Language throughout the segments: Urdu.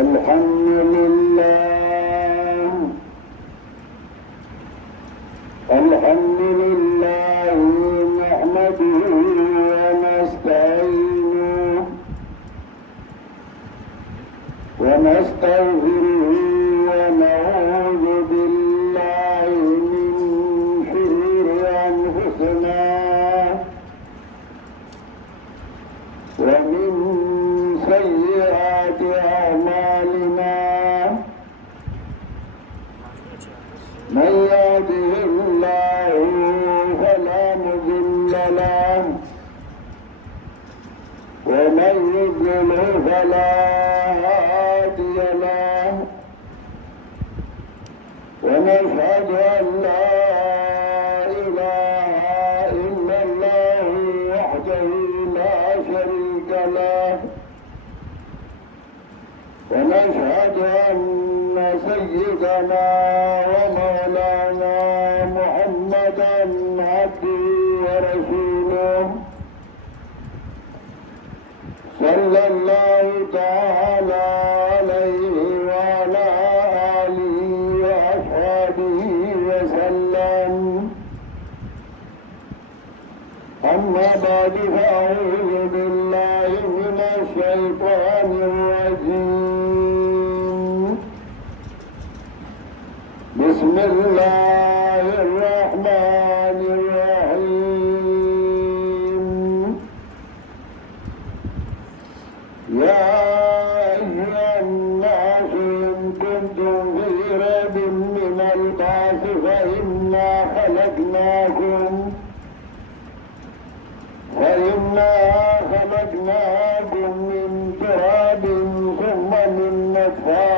الحمد لله الحمد لله نحمده ونستعينه ونستغفره ونعوذ بالله من شرور أنفسنا ومن سيئات أعمالنا من يهده الله فلا مضل له ومن يضلل فلا هادي له ونشهد أن لا إله إلا الله وحده لا شريك له ونشهد أن سيدنا ومولانا محمدا عبده ورسوله صلى الله تعالى عليه وعلى آله وأصحابه وسلم. أما بعد فأعوذ بالله من الشيطان الرجيم. بسم الله الرحمن الرحيم. يا أيها الناس إن كنتم في ريب من البعث فإنا خلقناكم من تراب ثم من نطفة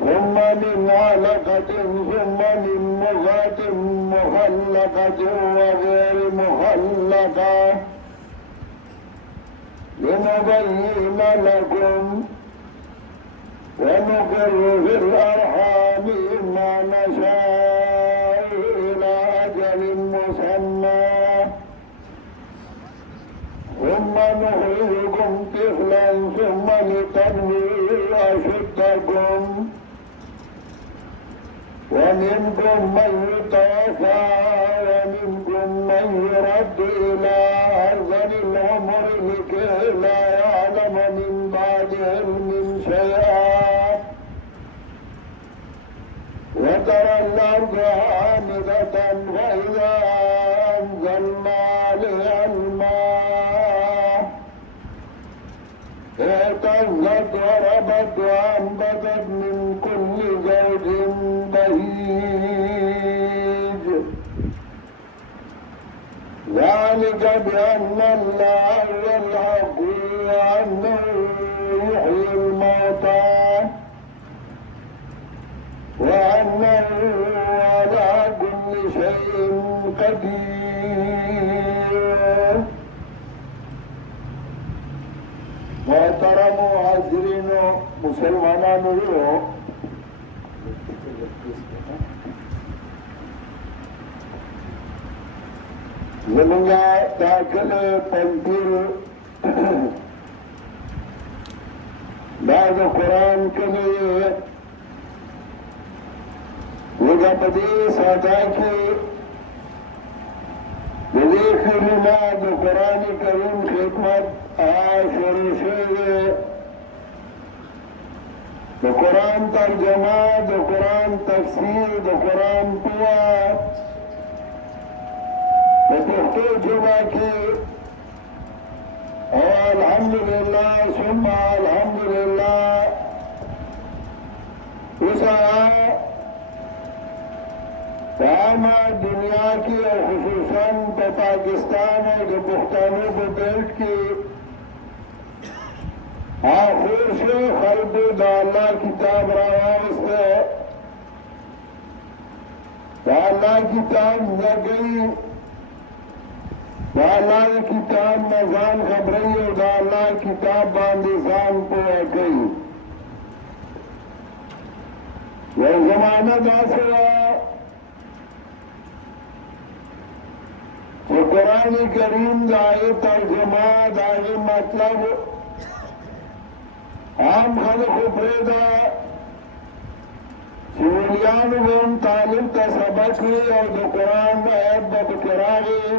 ثم من علقة ثم من مضغة مخلقة وغير مخلقة لنبين لكم ونقر في الأرحام ما نشاء إلى أجل مسمى ثم نخرجكم طفلا ثم لتبلغوا أشدكم ومنكم من يتوفى ومنكم من يرد إلى أرذل العمر لكي لا يعلم من بعد علم شيئا وترى الأرض هامدة فإذا أنزلنا عليها الماء اهتزت وربت وأنبتت من كل زوج بهيج ذلك بأن الله هو الحق وأنه يحيي الموتى وأنه على كل شيء قدير. محترم حاضرین مسلمانانو زمونږه ټاکلې پنځیر دا د قرآن کلي وګه په دې ساده کې د دې کلمه د قرآن کریم خدمت شروع شوې د قرآن ترجمه د قرآن تفسیر د قرآن پوهه په پښتو ژبه کې او الحمدلله ثم الحمدلله اوس په عامه دنیا کې او خصوصا په پاکستان او د پښتنو په بیلټ کې آخر سے خلق دا اللہ کتاب راوستے دا اللہ کتاب نگئی دا اللہ کتاب نظام خبری اور دا اللہ کتاب باندیزان پو اگئی یہ زمانہ دا سوا کہ قرآن کریم دا آئی ترجمہ دا آئی مطلب عام خلق پریدا چولیانو بهم طالب تا سبق وی او د قرآن آیت با پکراغی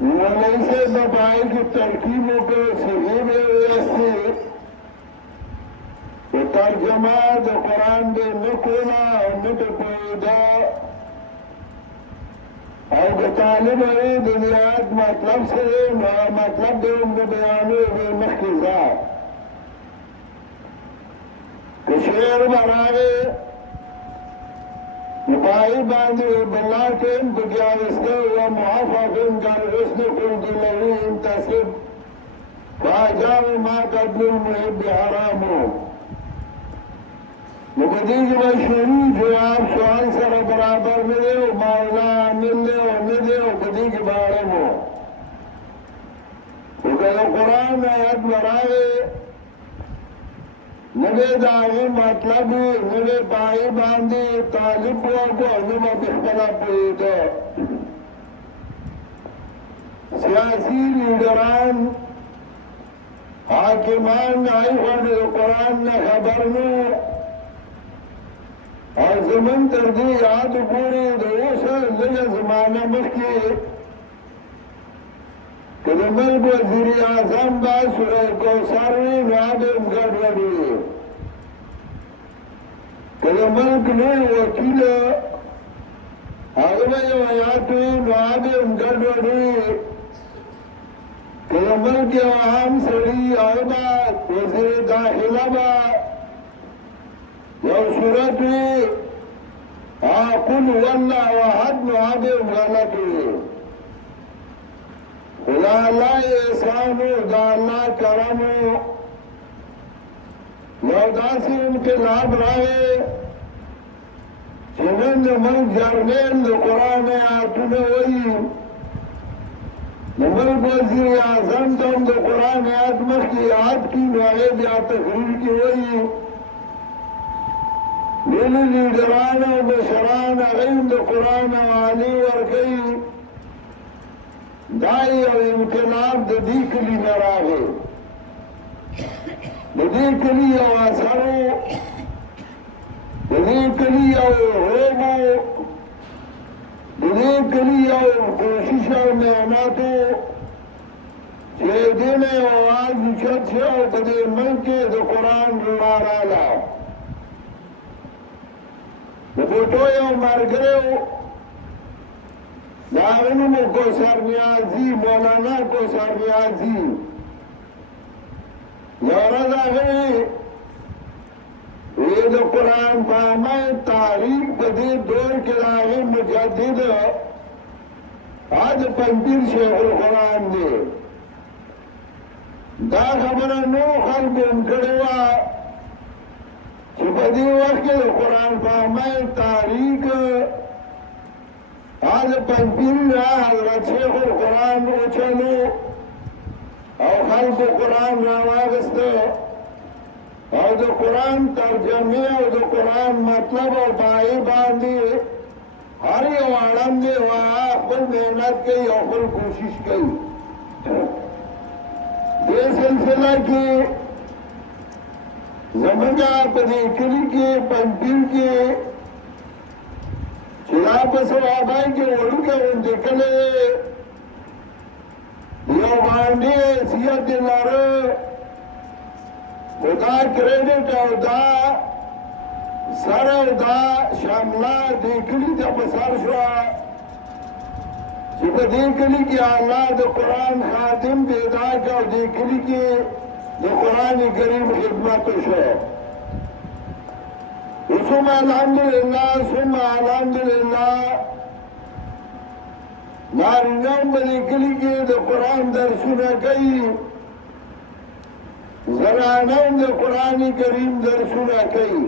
مولی سے ببائی کی ترکیبوں کو صحیح میں ویستی و ترجمہ د قرآن بے نکونا او نک پویدا او د طالب ای دنیات مطلب سے مطلب دے ان بیانو بے مخیزات شعر براغے نپائی باندھے بلاتین بگیارستے و محافظن کر حسن قلد لہی انتصب فاجاب ما قبل المحب حرامو نبدیج بشوری جواب سوال سر برابر ملے و مولا ملے و ملے و بدیج بارمو وکل قرآن آیت براغے نوے داغی مطلب نوے بائی باندی طالب کو نوے بخبلا پویدو سیاسی لیڈران حاکمان آئی خود قرآن نا خبر نو اور زمن تردی یاد پوری دوسر لگا زمانہ مخی کہ ملک وزیر اعظم با سورہ کوثر نواب امگڑ وڈی کہ ملک نوی وکیل اغوی ویاتوی نواب امگڑ وڈی کہ ملک عام سڑی اغبا وزیر داخلہ با یو صورتوی قل واللہ وحد نواب امگڑ خدا اللہ احسانو دا اللہ کرمو یو داسی انقلاب رائے چنند ملک جرمین دا قرآن آیاتون وئی ملک وزیر اعظم تم دا قرآن آیات مخی آیات کی نوائے بیا تقریر کی وئی لیلی لیڈران و بشران اغیم دا قرآن آنی ورکی دائی او انقلاب دا دی کلی نراغے دا دی کلی او اثرو دا دی کلی او روبو دا دی کلی او کوشش او محنتو چه دین او آواز اچت شو کدی ملک دا قرآن روارالا دا بوٹو او مرگرو داغنمو کو سرنیازی مولانا کو سرنیازی یورد آگئی وید قرآن فاہمائی تاریخ بدی دور کے داغی مجدد آج پنجیر شیخ القرآن دے دا خبر نو خلق انکڑوا چی بدی وقت قرآن فاہمائی تاریخ آج پنجیر حضرت شیخ القرآن اچھلو او خلق قرآن راواغستو او دا قرآن ترجمه او دا قرآن مطلب او بائی باندی ہر یو آڑم دے وہاں اپل محنت کئی او اپل کوشش کئی دے سلسلہ کی زمانہ پدی کلی کے پنجیر کے چلا پسو آبائی کے وڑو کے ان دکلے یو باندی حیثیت دلارو خدا کریڈٹ او دا سر او دا شاملہ دیکھلی دا پسار شوا چپا دیکھلی کی اللہ دا قرآن خاتم بیدا کا دیکھلی کی دا قرآن کریم خدمت شوا ثم الحمدللہ ثم الحمدللہ نارینوں بلی کلی کے دا قرآن درسونا کئی زنانوں دا قرآن کریم درسونا کئی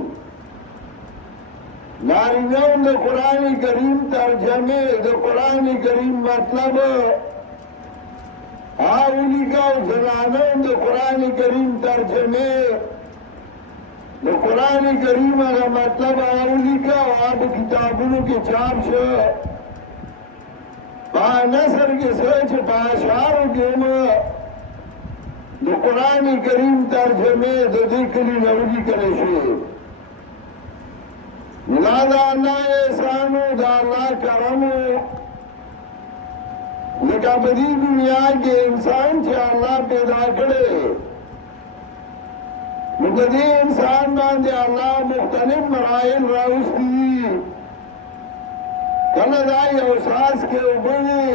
نارینوں دا قرآن کریم ترجمے دا قرآن کریم مطلب آولی کا زنانوں دا قرآن کریم ترجمے دا قرآن کریم اگر مطلب آولی کا آپ کتابوں کے چاپ شو با نصر کے سوچ با اشعاروں کے د قرآن کریم ترجمه د دې کلي نه ولیکلی شوې. دا د الله احسان و د الله کرم و. لکه په دې دنیا کې انسان چې الله پیدا کړی نو په دې انسان باندې الله مختلف مراحل راوستي دي. کله دا یو ساس کې اوبه وي،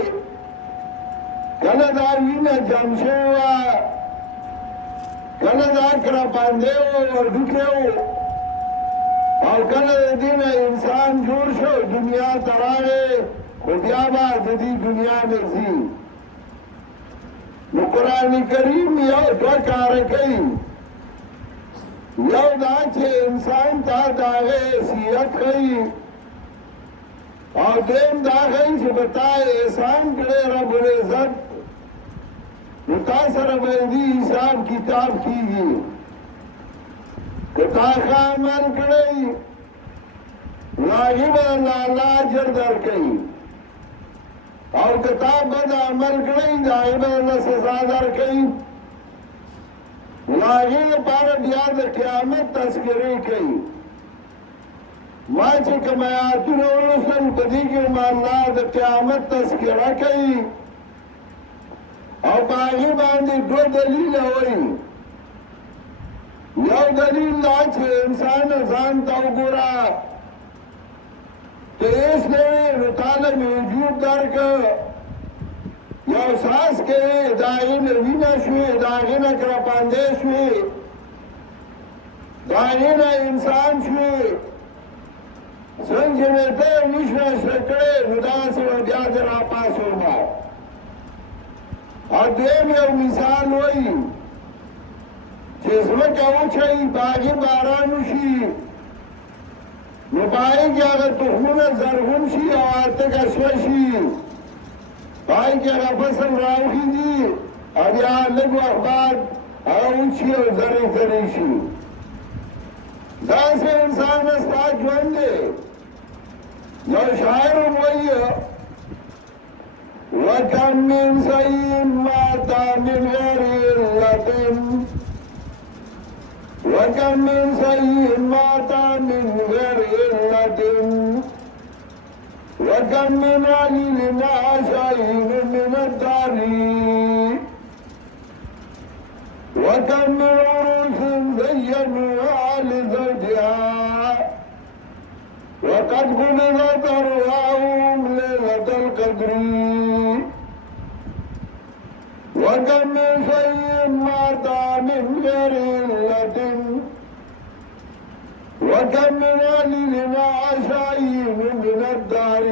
کله دا وینه جم شوې وه، کله دا کرپاندې و وردوکې و، او کله د دې نه انسان جوړ شو دنیا ته راغی، خو بیا به د دې دنیا نه ځي. نو قرآن کریم یو دوه کاره کوي. یو دا چې انسان ته د هغې حیثیت ښیي، او دویم دا ښیي چې په تا احسان کړی رب العزت، نو تا سره به دې حساب کتاب کېږي. که تا ښه عمل کړی نو هغې به الله اجر درکوي، او که تا بد عمل کړی د هغې به الله سزا درکوي. نو هغې لپاره بیا د قیامت تذکرې کوي. ما چې کوم آیاتونه ولوستل په دې کې هم الله د قیامت تذکره کوي، او په هغې باندې دوه دلیله وایي. یو دلیل دا چې انسان ځان ته وګوره، که هېڅ نه وي نو تا له مې وجود درکړ، یو ساس کې د هغې نه وینه شوې، د هغې نه کرپاندې شوې، د هغې نه انسان شوې، څنګه چې مې ته نشو اشره کړې نو داسې به بیا دې راپاڅومه. او دویم یو مثال وایي چې ځمکه وچوي، په هغې باران وشي، نو په هغې کې هغه تخمونه زرغون شي او تکه شوه شي، په هغې کې هغه فصل راوخېږي، او بیا لږ وخت بعد هغه وچي او زرې زرې شي. داسې انسان ستا ژوند دی. یو شاعر هم وایي وَكَمْ مِنْ سَيٍّ مَاتَ مِنْ غَيْرِ عِلَّةٍ وَكَمْ مِنْ سَيٍّ مَاتَ مِنْ غَيْرِ عِلَّةٍ وَكَمْ مِنْ عَلِيلٍ عَشَيْنٍ مِنَ الدَّارِ وَكَمْ مِنْ عُرُوسٍ زَيَّنُوهَا لِزَوْجِهَا وَقَدْ قُبِضَتْ أَرْوَاحُهُمْ لَيْلَةَ الْقَدْرِ وَكَمْ مِنْ شَيْءٍ مَاتَ مِنْ غَيْرِ عِلَّةٍ وَكَمْ مِنْ عَلِيلٍ عَشَيْنٍ مِنَ الدَّارِ.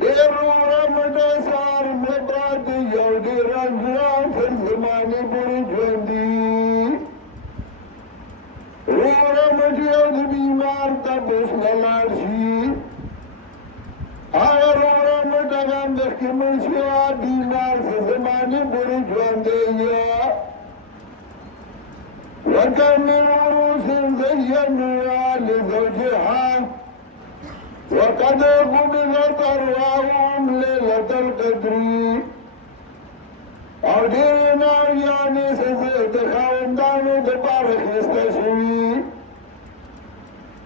ډېر ورمټه سار مړه پراته یو ډېر رنځوران تر زمانې پورې ژوندي. ورمټ یو د بیمار تپوس نه لاړ شي، هغه ورمټ هغه مخکې مړ شي او بیمار تر زمانې پورې ژوندی. وَكَمْ مِنْ عُرُوسٍ زَيَّنُوهَا لِزَوْجِهَا وَقَدْ قُبِضَتْ أَرْوَاحُهُمْ لَيْلَةَ الْقَدْرِ. او ډېرې ناویانې سزې د خاوندانو دپاره اخیسته شوي،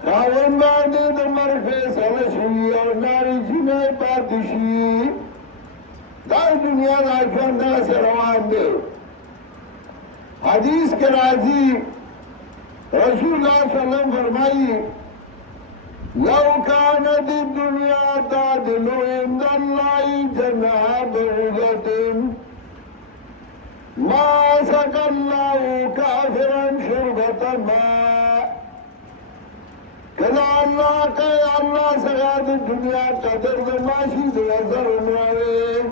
خاوند باندې د مرګ فیصله شوي او نارې جینۍ پاتې شي. دا دنیا دا ژوند داسې روان دی. حدیث کے راضی رسول اللہ صلی اللہ علیہ وسلم فرمائی لو كانت الدنيا تعدل عند الله جناح بعوضة ما سقى الله كافرا شربة ماء. کله الله کوي الله څنګه د دنیا قدر د ماشي د وزر عمره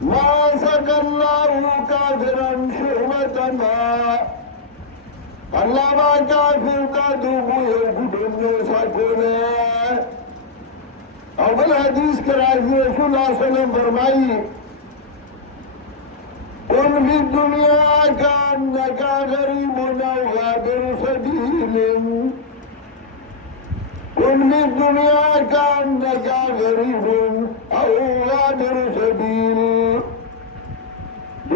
ما سقى الله كافرا شربة ماء. الله با کافر تا دوبو یو ګډونو ساتونه. او بل حدیث کې راځي رسول الله صلی الله علیه وسلم فرمایي قل في الدنيا كأنك غريب أو غادر سبيل. قل في الدنيا كأنك غريب أو غادر سبيل.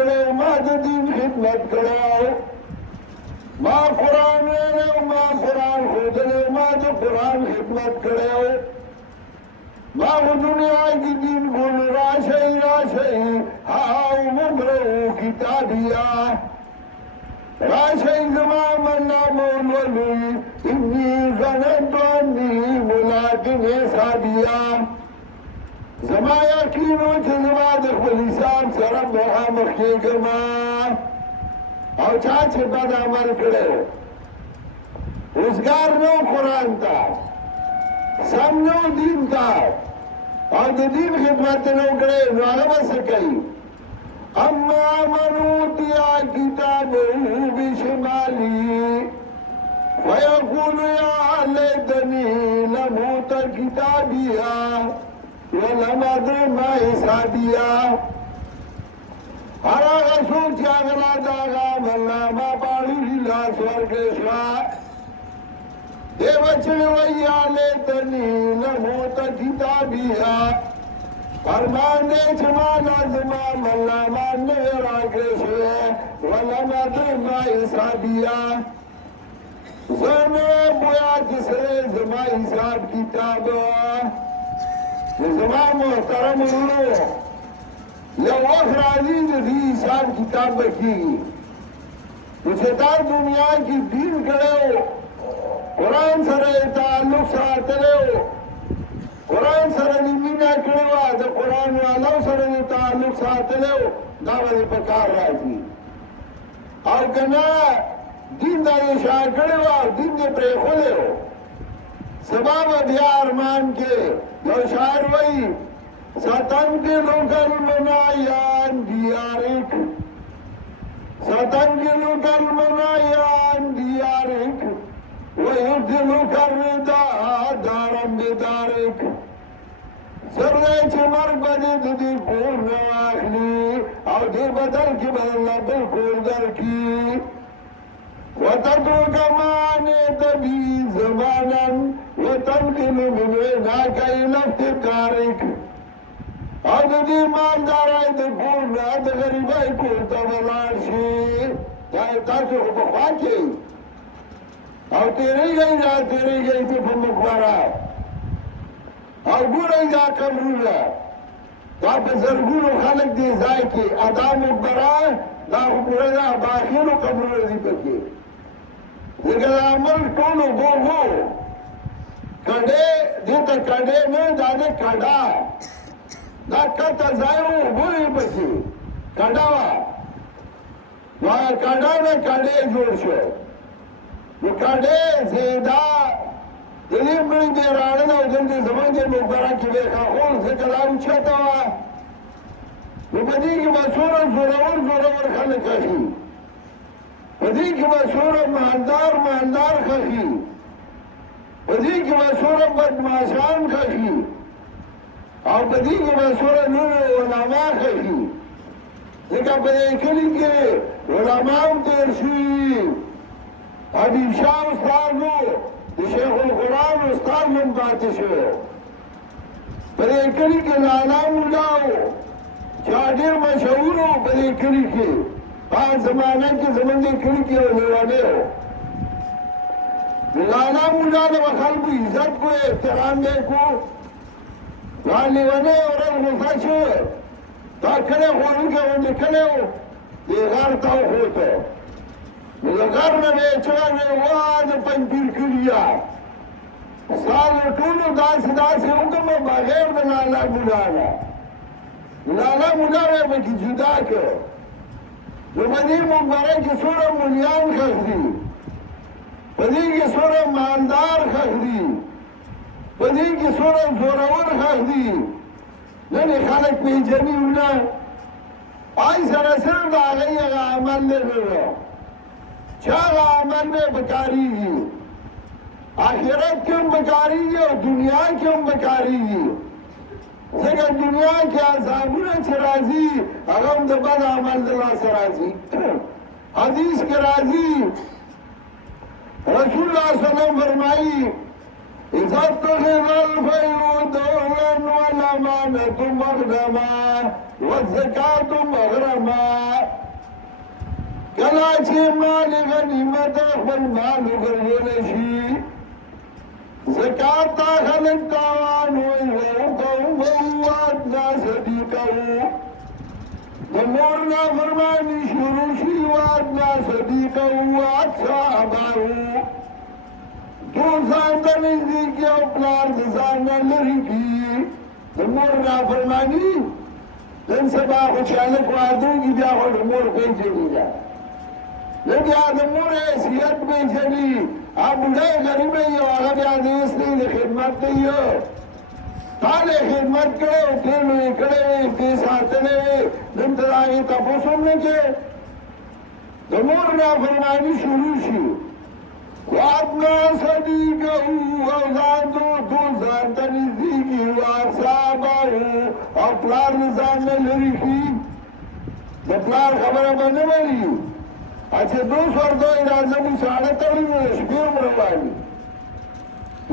کړو ما د دین خدمت کړو ما قرآن ویلو ما قرآن ښودلو ما د قرآن خدمت کړو ما په دنیا کې دین ګونو راشئ راشئ هاو موږ رهو کتابیا راشئ زما منامه ولولئ انی ظننت انی ملاق حسابیا زما یقین و چې زما د خپل حساب سره مخامخ کېږم او چا چې بد عمل کړی اوزګار نه و قرآن ته سم نه و دین ته او د دین خدمت نه و کړی نو هغه به څه کوي اما من اوتي كتابه بشماله فيقول يا ليتني لم اوت كتابيا ولم ادر ما حسابيا هر هغه څوک چې هغه راته هغه عملنامه باندې لاس ورکړی شوه دی به چې وایي یا لیتني لم اوت کتابیه فرمان دی چې ما لا زما عملنامه نه وي راکړی شوې ولم ادر ما حسابیه زه نه ویم پوهه چې سره زما حساب کتاب زما محترم ورونو یو وخت راځي چې دې حساب کتاب به کېږي نو چې تا دنیا کې دین کړی و قرآن سره یې تعلق ساتلی و قرآن سره دې مینه کړې وه د قرآن والو سره دې تعلق ساتلی و دا به دې په کار راځي او که نه دین ته دې شا کړی وه دین دې پرېښولی و سبا به بیا ارمان کې یو شاعر وایي ستنقلك المنايا عن ديارك ستنقلك المنايا عن ديارك ويبدلك الرضا دارا بدارك سرني چې مرګ به دې د دې کور نه واخلي او دې بدل کې به الله بل کور درکړي وتترك ما عنيت به زمانا وتنقل من عيناك إلى افتقارك او د دې مالدارۍ د کور نه د غریبۍ کور ته ولاړ شي دا تاسو خو پخوا کې او تېرېږئ را تېرېږئ ته په مقبره او ګورئ دا قبرونه دا په زرګونو خلک دې ځای کې ادا مقبره دا خو پوره د اباخیلو قبرونه دي پکې ځکه د عمل ټولو ګوګو کډې دې ته کډې نه دا د کډه دا کته ځای و ګورې پکې کډه وه نو هغه کډه نه کډې جوړ شو نو کډې زیدا د دې مړي دې راړنه او دلته زمونږ د مقبره کې به خاخول ځکه لا اوچته وه نو په دې کې به څومره زورور خلک ښخي په دې کې به څومره مالدار ښخي په دې کې به څومره بدماشان ښخي او په دې کې به څومره نور علما ښخي ځکه په دې کلي کې علما هم تېر شوي حبیب شاه استاد و د شیخ القرآن استاد هم پاتې شوی په دې کلي کې لالا مولا و چې ډېر مشهور و په دې کلي کې هغه زمانه کې زموږ دې کلي کې یو لیونی و د لالا مولا د به خلکو عزت کو احترام به کو دا لیونی ورځ غوسه شو دا کلی خوړونکی غوندې کلی و دې غر ته وخوته نو د غر نه به یې چغه وې واه د پنځپیر کليه ستا د ټولو داسې وکړمه بغیر د لالا مولا نه لالا مولا به یې پکې جدا کړ نو په دې مقبره کې څومره مولیان ښخ دي په دې کې څومره مالدار ښخ دي په دې کې څومره زورور ښخ دي نن یې خلک پېژني نه آی سره صرف د هغوی هغه عمل نه دی چې هغه عمل به بکارېږي آخرت کې هم بکارېږي او دنیا کې هم بکارېږي ځکه دنیا کې عذابونه چې راځي هغه هم د بد عمل د لاسه راځي حدیث کې راځي رسول الله صلی الله علیه وسلم فرمایي إذا اتخذ الفيء دولا والأمانة مغنما والزكاة مغرما کلا چې مال غنیمت خپل مال ګرځول شي زکات تا خلق تاوان وي ورکو ادنا صدیقو د مور نه فرمانی شروع شي وادنا صدیقو اچھا اباو تو ځان د نزدیک یو پلار د ځان نه لري کی د مور نه فرمانی نن سبا خو چاله کوادوږي بیا خو د مور پیژني لکه د مور حیثیت پیژني بډای غریب یو هغه بیا د استې د خدمت دی تا له خدمت کړو ټول یې کړې دې ساتلې نن ته هغه تاسو هم نه کې د مور نه فرمانی شروع شي وادنا صدیقو او ځانو ټول ځان ته نږدې واصحابو او پلار ځان لري کی د پلار خبره باندې وایي اچھا دوست وردوئی رازم ساڑھا توڑی میں شبیر مروانی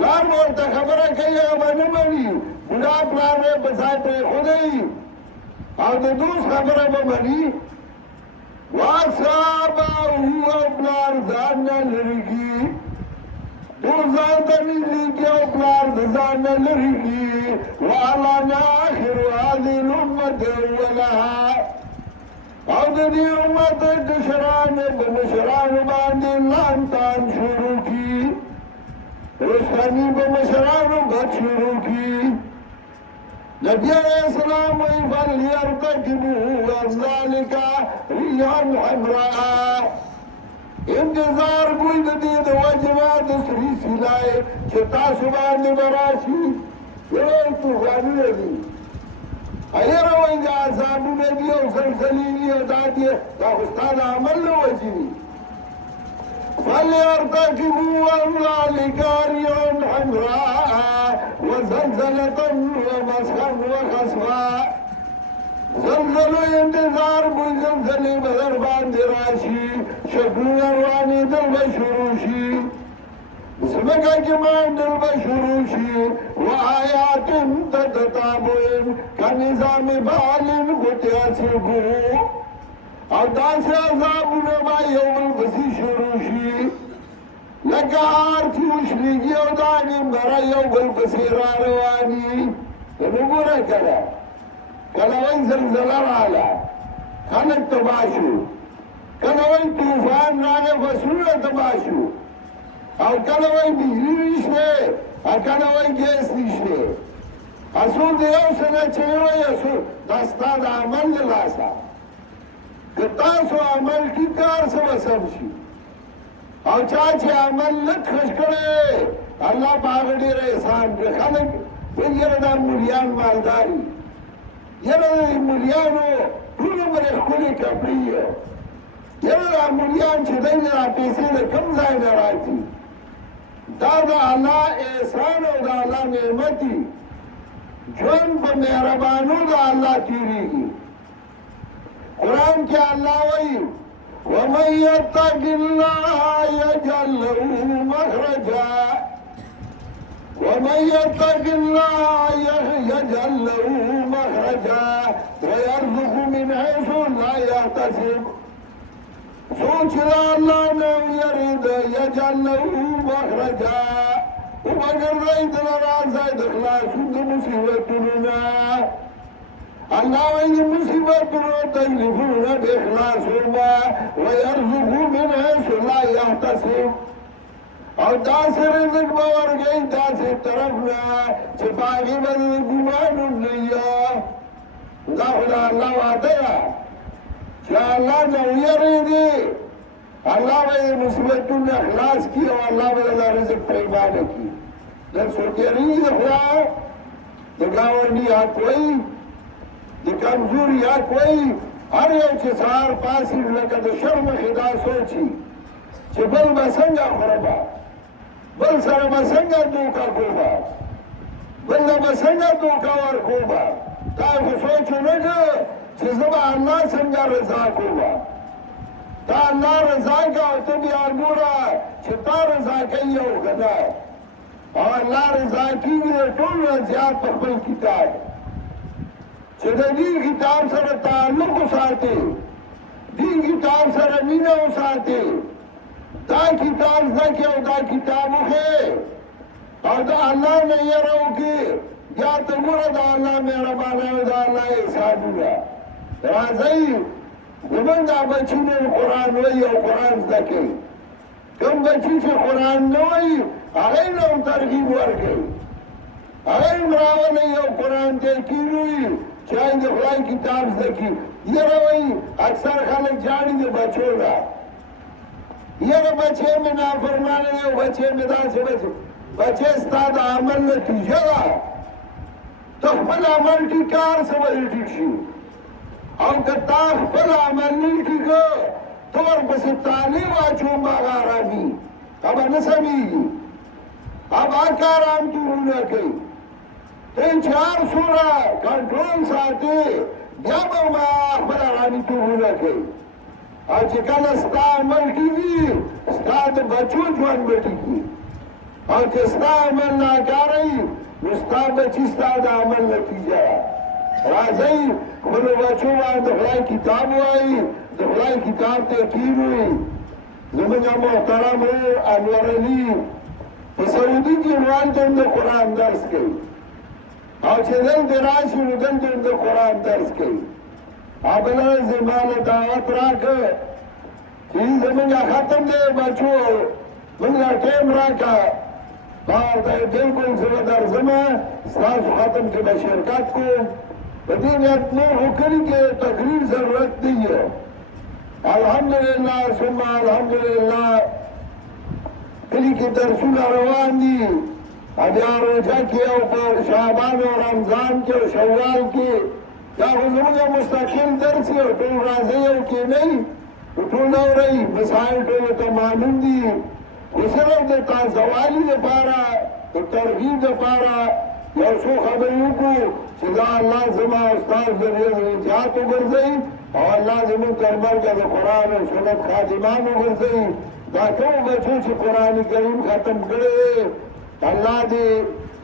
لار مورتا خبرہ کئی اگا نمانی بڑا پلار میں بسائی پر خودئی اور دوست خبرہ بمانی واسابا ہوا پلار زاننا لرگی دوست زانتا نیزی کیا پلار زاننا لرگی وعلانا آخر هذه الامت اولها او د دې امت کشران بمشران باندې لانتان شروع کی رستانی بمشران بد شروع کی نبی علیہ السلام وی فلیرتکبوا ذالک ریحا حمراء انتظار کوئی د دې د وجبات سری سلای چې تاسو باندې براشي یو طوفانونه دي ایر وای دا عذابونه دي او زلزلې او دا دي دا استاد عمل نه وځي فليرتكبوا ذلك ريح حمراء وزلزلة ومسخا وخسفا زلزلو انتظار بوی زلزلې بدر باندې راشي شکلونه روانېدل به شروع شي زمکا کی ماندل بشروشی و آیات تتتابوین کا نظام بالن گتیاسی گو او داس عذاب نبا یوم بسی شروشی لگار تیوشلیگی او دانیم برا یوم بسی راروانی نگورا کلا کلا وی زلزلہ رالا خلق تباشو کلا وی توفان رانے فسولہ تباشو او کله وای بجلی نشته او کله وای ګیس نشته اصول دی یو څه چې وای اسو دا ستاسو د عمل له لاسه که تاسو عمل کی کار سم شي او چا چې عمل نه خوش کړي الله پاک ډېر احسان کوي خلک ویره د مليان مالداري یره مليانو ټول عمر خپل کپړي یره مليان چې دغه پیسې د کم ځای نه راځي دا دا الله احسان او دا الله نعمتي جون په مهربانو دا الله تیریږي قرآن کې الله وایي ومن يتق الله يجعل له مخرجا ومن يتق الله يجعل له مخرجا ويرزق من حيث لا يحتسب سوچ لا اللہ نے یرید یجعل له مخرجا ومگر رئید لرازاید اخلاص د مصیبتنا اللہ وید مصیبتنا تکلیفنا بے اخلاص ما ویرزق من حیث لا یحتسب او داس رزق باور گئی داس طرفنا چپاگی بدل گمانو نیا دا خدا اللہ وعدیا چا اللہ نے ویریدی اللہ بھائی مصیبتون اخلاص کی اور اللہ بھائی رزق پیمانے کی در سوچیری دخلا دگاونی یا کوئی دکمزور یا کوئی ہر یو چه سار پاسی لکه د شرم خدا سوچی چه بل بسنگا خوربا بل سر بسنگا دوکا کوبا بل بسنگا دوکا ور کوبا تا خو سوچو نگه چه زبا اللہ سنگا رضا کوبا تا اللہ رضا کا تو بیا گورا چه تا رضا کئی او گدا او الله رضا کیږي ټول زیات په خپل کتاب چې د دې کتاب سره تعلق وساتي دې کتاب سره مینه وساتي دا کتاب ځکه او دا کتاب خو او دا الله نه یې راوږي یا ته ګوره دا الله مهربانه او دا الله احسانونه راځي زمونږ دا بچي نه قرآن وایي او قرآن زده کوي کوم بچي چې قرآن نه وایي هغه یې هم ترغیب ورکوي هغه یې راولئ او قرآن ته کښېنوي چې د خدای کتاب زده کړي یاره وایي اکثر خلک جاړي د بچو نه یاره بچی مې نافرمانه دی او بچی مې داسې بچی ستا د عمل نتیجه ده ته خپل عمل ټیکار څه به دې ټیک شي او که تا خپل عمل نه ټیکه ته ورپسې تعلیم اچوم به هغه ارامي هغه نه سمېږي هغه کار هم تورونه کوي ته چې هر څومره کنټرول ساتې بیا به خپل ارامي تورونه کوي او چې کله ستا عمل کېږي ستا د بچو ژوند به ټیکي او چې ستا عمل ناکاره وي نو ستا بچي ستا د عمل نتیجه ده راځئ خپلو بچو باندې د خدای کتاب وایي د خدای کتاب ته کښېنوئ زموږ محترم انور علي په سعودي کې هلته هم د قرآن درس کوي او چې دلته راشي نو دلته هم د قرآن درس کوي بله ورځ یې ما له دعوت راکړ چې زموږ ختم دی بچو موږ له ټایم راکړه ما ورته بلکل زه به درځمه ستاسو ختم کې به شرکت کوم په دې نیت نور خو کلي کې تقریر ضرورت دی الحمدلله ثم الحمدلله کلي کې درسونه روان دي بیا روژه کې او په شعبان او رمضان کې او شوال کې دا خو زموږ مستقل درس یو ټول راځئ او کښېنئ ټول اورئ مسایل ټولو ته معلوم دي خو صرف د تازهوالي دپاره د ترغیب دپاره یو څو خبرې وکړو چې دا الله زما او ستاسو ذریعه د نجات وګرځوي او الله زموږ تر مرګه د قرآن او سنت خادمان وګرځوي دا کوم بچو چې قرآن کریم ختم کړی الله دې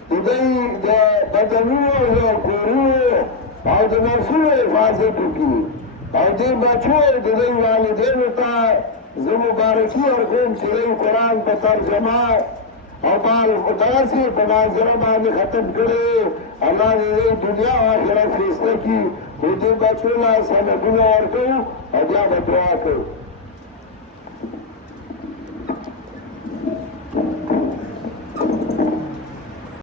د دوی د بدنونو او د کورونو او د نفسونو حفاظت وکړي او دې بچو د دوی والدینو ته زه مبارکي ورکوم چې دوی قرآن په ترجمه او دغسې په ناظره باندې ختم کړی الله دې دوی دنیا او آخرت ښایسته کړي خو دې بچو له سندونه ورکوو او بیا به دعا کوو